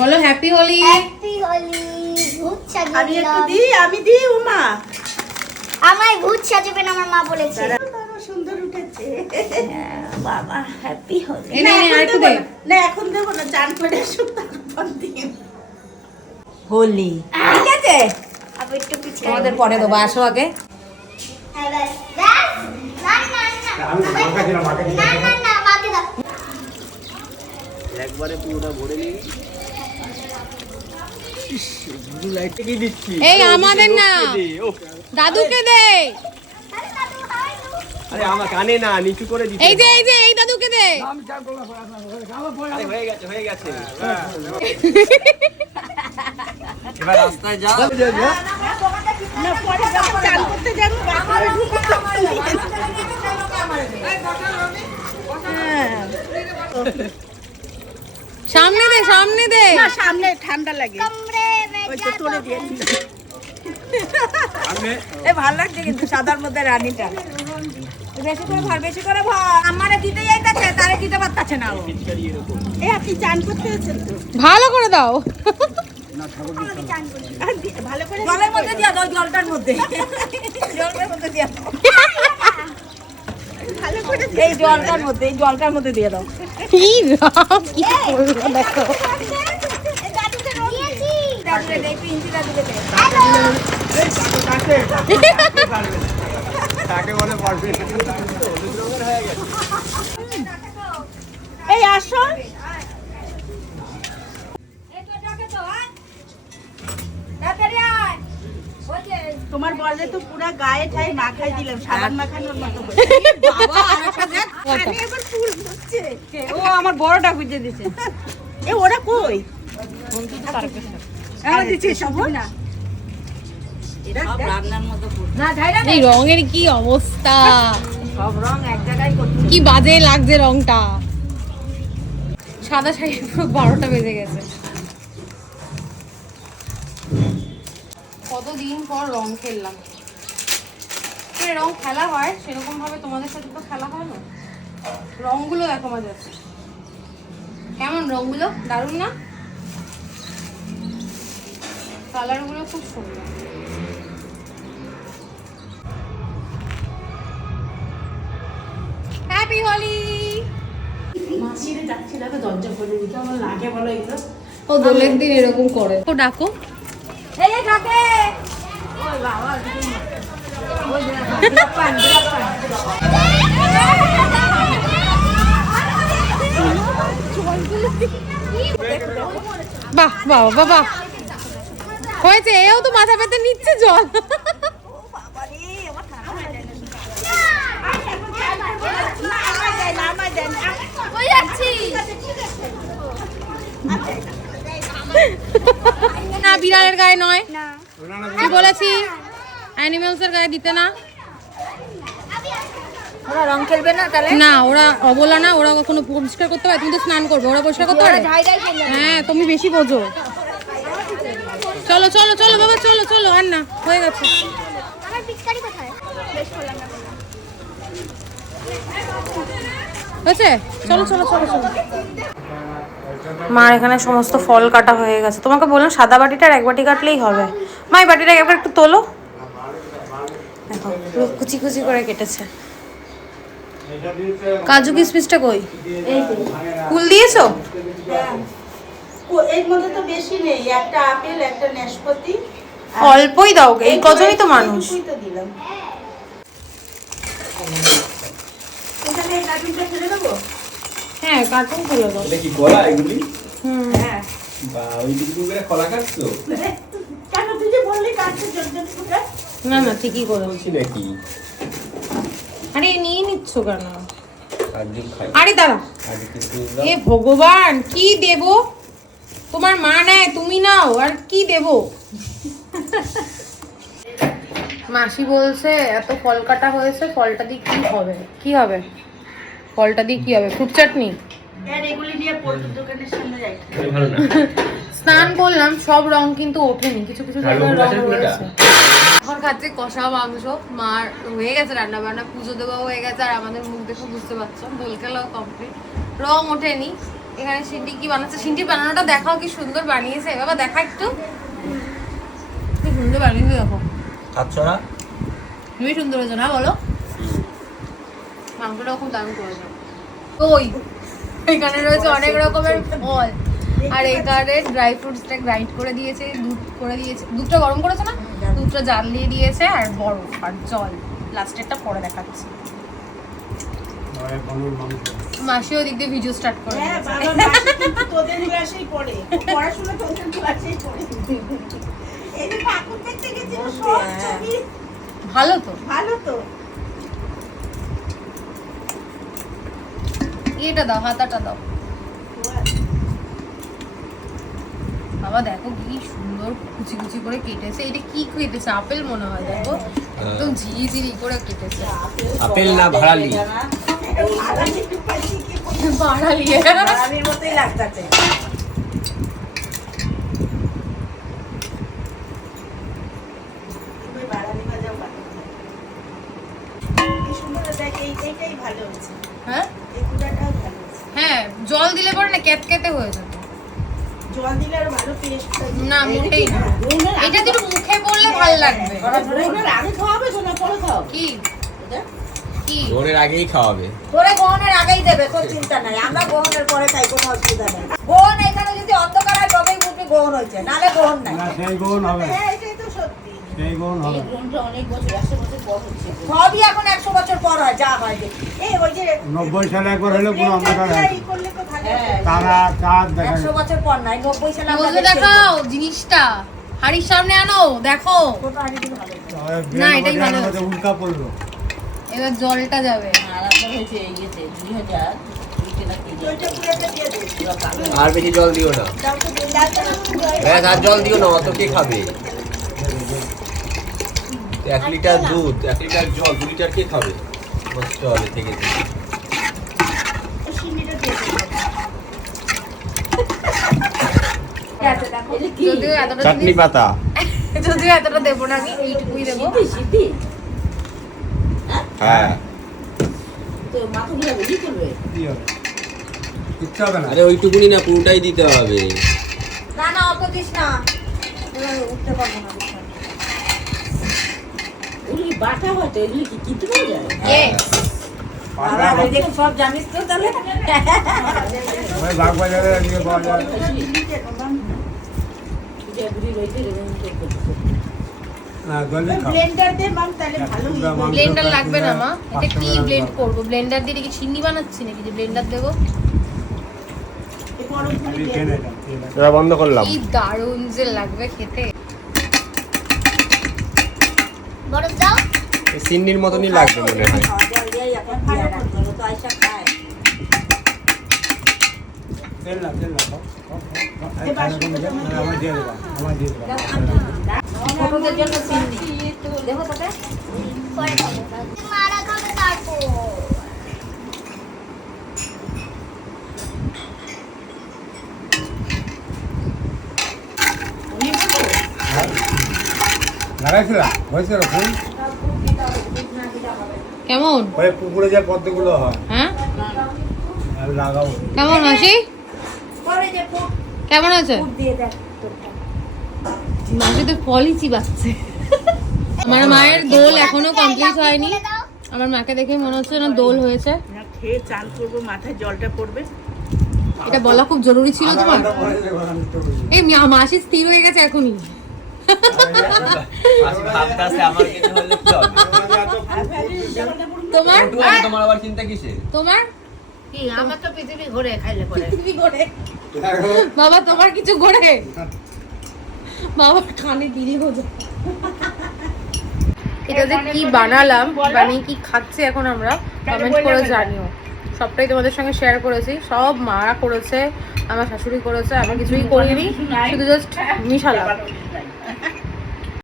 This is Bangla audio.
বলো হ্যাপি হোলি। হ্যাপি হোলি। ভূত সাজিয়ে আমি একটু দিলাম। দিই, আমি দিই উমা। আমায় ভূত সাজাবেন আমার মা বলেছে। সুন্দর উঠেছে বাবা হ্যাপি হোলি। এই নে আরেকটু দে। না এখন দেবো না, চান করে আসুক তারপর দিন। হোলি ঠিক আছে, আবার একটু পিছনে। তোমাদের পরে দেবো, আসো আগে। হ্যাঁ ব্যাস ব্যাস। না না না আমি মাকে দিলাম, মাকে দিলাম। না না না মাকে দাও। একবারে পুরোটা ভরে নিই। ব্লু লাইট কি দিচ্ছি? এই আমাদের না, দাদুকে দে। আরে দাদু হাই আরে আমার কানে না, নিচু করে দিচ্ছি। এই যে এই দাদুকে দে। আরে হয়ে গেছে, হয়ে গেছে। এবার রাস্তায় যাও। না পরে যখন চান করতে যাবো বাথরুমে ঢুকতে সামনে দে, সামনে দে। না সামনে ঠান্ডা লাগে, কমরে মে ওই তো তোলে দিয়েছি। আমি এ ভালো লাগছে কিন্তু সাদার মধ্যে রানীটা। বেশি করে ভর, বেশি করে ভর। আমারে দিতে যাইতাছে, তারে দিতে পারতাছে না ও। এ আপনি চান করতে আছেন তো? ভালো করে দাও। ভালো করে জলের মধ্যে দিয়া দাও, জলটার মধ্যে। জলের মধ্যে দিয়া দাও। ভালো করে এই জলটার মধ্যে, এই জলটার মধ্যে দিয়ে দাও। কি রাম, কি করলো দেখো। দাদুকে দিয়েছি। দাদুকে দে, পিঞ্চি দাদুকে দে। তাকে বলে পারবে। হয়ে গেছে। এই আসো। তোমার বলে তো পুরা গায়ে ঠাই মাখাই দিলাম, সাবান মাখানোর মতো করে। বাবা আরেকটা দেখ। আমি এবার ফুল হচ্ছে। ও আমার বড়টা খুঁজে দিছে। এ ওরা কই? আমার দিচ্ছি সব না। এই রঙের কি অবস্থা, সব রং এক জায়গায় করতে। কি বাজে লাগছে রংটা। সাদা শাড়ি পুরো 12টা বেজে গেছে। কতদিন পর রং খেললাম। রং খেলা হয় সেরকম ভাবে তোমাদের সাথে তো খেলা হয় না। রংগুলো দেখো মজা, কেমন রংগুলো, দারুণ না? কালারগুলো খুব সুন্দর। হ্যাপি হোলি। মাসিরে যাচ্ছি না তো দরজা খুলে দিতে আমার লাগে বলো এগুলো। ও দোলের দিন এরকম করে। ও ডাকো। এই এই কাকে। ওই বাবা ওই পান বাহ বাহ বাহ বাহ, হয়েছে। এও তো মাথা পেতে নিচ্ছে জল। ওই যাচ্ছি। না বিড়ালের গায়ে নয়, না কি বলেছি, অ্যানিমেলসের গায়ে দিতে না। ওরা রং খেলবে না তাহলে? না ওরা অবলা না, ওরা কখনো পরিষ্কার করতে পারে? তুমি তো স্নান করবে, ওরা পরিষ্কার করতে পারে? ঝাইটাই খেলবে। হ্যাঁ তুমি বেশি বোঝো। চলো চলো চলো বাবা, চলো চলো, আর না হয়ে গেছে। আমার পিচকারি কোথায়? বেশ করলাম না। হয়েছে, চলো চলো চলো চলো। মা এখানে সমস্ত ফল কাটা হয়ে গেছে। তোমাকে বললাম সাদা বাটিটার এক বাটি কাটলেই হবে। মা এই বাটিটা একবার একটু তোলো। দেখো পুরো কুচি কুচি করে কেটেছে। কাজু কিশমিশটা কই? ফুল দিয়েছো? এর মধ্যে তো বেশি নেই, একটা আপেল, একটা নাশপাতি। অল্পই দাও, এই কজনই তো মানুষ। এইটুকুই তো দিলাম। এখানে কার্টুনটা ফেলে দেবো? হ্যাঁ কার্টুন খুলে দাও। এটা কি কলা এগুলি? হ্যাঁ। বা ওই দিকে করে কলা খাচ্ছো? কেন তুই যে বললি কাটতে জলদি করে? না না ঠিকই করে। বলছি নাকি? আরে নিয়ে নিচ্ছ কেন? আজকে খাই। আরে দাঁড়া, আজকে কিছু এ ভগবান কি দেব? তোমার মা নেয় তুমি নাও, আর কি দেব? মাসি বলছে এত ফল কাটা হয়েছে, ফলটা দিয়ে কি হবে? কি হবে ফলটা দিয়ে? কি হবে? ফ্রুট চাটনি? আর এগুলি নিয়ে পল্টুর দোকানের সামনে যাই। ভালো না। স্নান করলাম, সব রং কিন্তু ওঠেনি, কিছু কিছু জায়গায় রং গাছের ফুলটা? রয়েছে। এখন খাচ্ছে কষা মাংস। মার হয়ে গেছে রান্না বান্না, পুজো দেওয়া হয়ে গেছে, আর আমাদের মুখ দেখে বুঝতে পারছো দোল খেলাও কমপ্লিট। রং ওঠেনি, এখানে সিন্ডি কি বানাচ্ছে, সিন্ডি বানানোটা দেখাও, কি সুন্দর বানিয়েছে বাবা, দেখা একটু কি সুন্দর বানিয়েছে দেখো। আচ্ছা খুবই সুন্দর হয়েছে না বলো? মাংসটাও খুব দারুণ করেছে। ওই এখানে রয়েছে অনেক রকমের ফল, আর এখানে ড্রাই ফ্রুটসটা গ্রাইন্ড করে দিয়েছে, দুধ করে দিয়েছে, দুধটা গরম করেছে না, দুধটা জাল দিয়ে দিয়েছে, আর বরফ আর জল, লাস্টেরটা পরে দেখাচ্ছি। মাসিও দিক দিয়ে ভিডিও স্টার্ট করে হ্যাঁ দিয়েছে। বাবা মাসি কিন্তু তোদের ক্লাসেই পড়ে, পড়াশোনা তোদের ক্লাসেই পড়ে। এই যে ঠাকুর দেখতে গেছিল সব ছবি ভালো তো, ভালো তো। এটা দাও, হাতাটা দাও বাবা, দেখো কি সুন্দর কুচি কুচি করে কেটেছে। এটা কি কেটেছে? আপেল মনে হয়, দেখো একদম ঝিরিঝিরি করে কেটেছে। আপেল না ভাড়ালি? বাড়ালিয়ে বাড়ির মতোই লাগতাছে। তুমি বাড়ালি ভাজাও ভালো। কি সুন্দর দেখ, এইটাই ভালো হচ্ছে। হ্যাঁ এই গুঁড়াটাও ভালো হচ্ছে। হ্যাঁ, জল দিলে পরে না ক্যাতক্যাতে হয়ে যেত। জল দিলে আরো ভালো টেস্ট হবে। না মোটেই না, এটা দুটো মুখে পড়লে ভালো লাগবে। আগে খাওয়াবে শোনা, পরে খাও। কি কি ওনের আগেই খাওয়াবে। তোরে গ্রহণের আগেই দেবে, তোর চিন্তা নাই। আমরা গ্রহণের পরে খাই, কোনো অসুবিধা নেই। গ্রহণ এখানে যদি অন্ধকার হয় তবেই বুঝবি গ্রহণ হয়েছে, নাহলে গ্রহণ নাই। সেই গুণ হবে, হ্যাঁ, এটাই তো সত্যি। সেই গুণ হবে। সবই এখন 100 বছর পর হয়, যা হয় দেখি। এই ওই যে 90 সালে একবার হলে পুরো অন্ধকার হয়। এই করলে তো ভালো হ্যাঁ। হয়। তারা চাঁদ দেখা 100 বছর পর নাই, 90 সালে আমরা বলতে দেখছি। দেখাও জিনিসটা, হাড়ির সামনে আনো, দেখো। ছোট হাঁড়িগুলো ভালো। না, এটাই ভালো মধ্যে উল্কা পড়লো। এবার জলটা যাবে। ওইটা পুরোটা দিয়ে দে। আর বেশি জল দিও না, দাও তো দে, দাও তো না, জল। ব্যাস আর জল দিও না, অত কে খাবে? 1 লিটার দুধ, 1 লিটার জল, 2 লিটার কে খাবে? নষ্ট হবে থেকে থেকে। এই সিন্নিটা দিয়ে দে। যদিও এতটা চাটনি জিনিস- পাতা। যদিও এতটা দেবো না, আমি এইটুকুই দেবো। হ্যাঁ কি হবে? কিচ্ছু হবে না। আরে ওইটুকুনি না, পুরোটাই দিতে হবে। না না, অত দিস না, এবার উঠতে পারবো না। Yes. বাবা, আমি দেখি সব জানিস তো তাহলে। ওই বাগবাজারে নিয়ে পাওয়া যায়। না, জলদি খাও। ব্লেন্ডার দে মাম, তাহলে ভালো একটা হবে। মাংস ব্লেন্ডার লাগবে না মা, এটা 500 কি গ্রাম ব্লেন্ড দাও। করবো? ব্লেন্ডার দিয়ে কি চিনি বানাচ্ছি নাকি যে ব্লেন্ডার দেবো? এই বড় ঝুড়ি খালি দিয়ে টেনে দে। দাও, টেনে দাও। এবার বন্ধ করলাম। কি দারুণ যে লাগবে খেতে। বরফ দাও। সিন্নির মতনই লাগবে মনে হয়। জল দিয়ে এখন ভালো রাখতে হবে, তো আয়সা খায়। তেল না, তেল না, খাও, খাও, খাও। এই খানা কমে যায়, না, আমার দিয়ে দেবা, আমার দিয়ে দেবা। ছোটদের জন্য সিন্নি দেবো তোকে। পরে খাবো। মারা খাবে তারপর। লাগাইছিলা? হয়েছিল ফুল? কেমন? ওই পুকুরে যে পদ্মগুলো হয়, হ্যাঁ আমি লাগাবো। কেমন মাসি? পরে যে পুট কেমন আছে? দিয়ে দেখ তোরটা। মাসি তো ফলই চিবাচ্ছে। আমার মায়ের দোল এখনো কমপ্লিট হয়নি। বলে দাও। আমার মাকে দেখে মনে হচ্ছে না দোল হয়েছে। না খেয়ে চান করবো, মাথায় জলটা পড়বে। এটা বলা খুব জরুরি ছিল তোমার। এই মাসি স্থির হয়ে গেছে এখনই। আমার কিছু হলে কি হবে? তোমার তোমার আবার চিন্তা কিসে? তোমার কি আমার তো পৃথিবী ঘুরে খাইলে পরে। বাবা তোমার কিছু ঘোরে, বাবার কানে দিলি হয়ে যায়। এটা যে কি বানালাম, বানিয়ে কি খাচ্ছি এখন আমরা, কমেন্ট করে জানিও। সবটাই তোমাদের সঙ্গে শেয়ার করেছি, সব মা করেছে, আমার শাশুড়ি করেছে, আমি কিছুই করিনি, শুধু জাস্ট মিশালাম।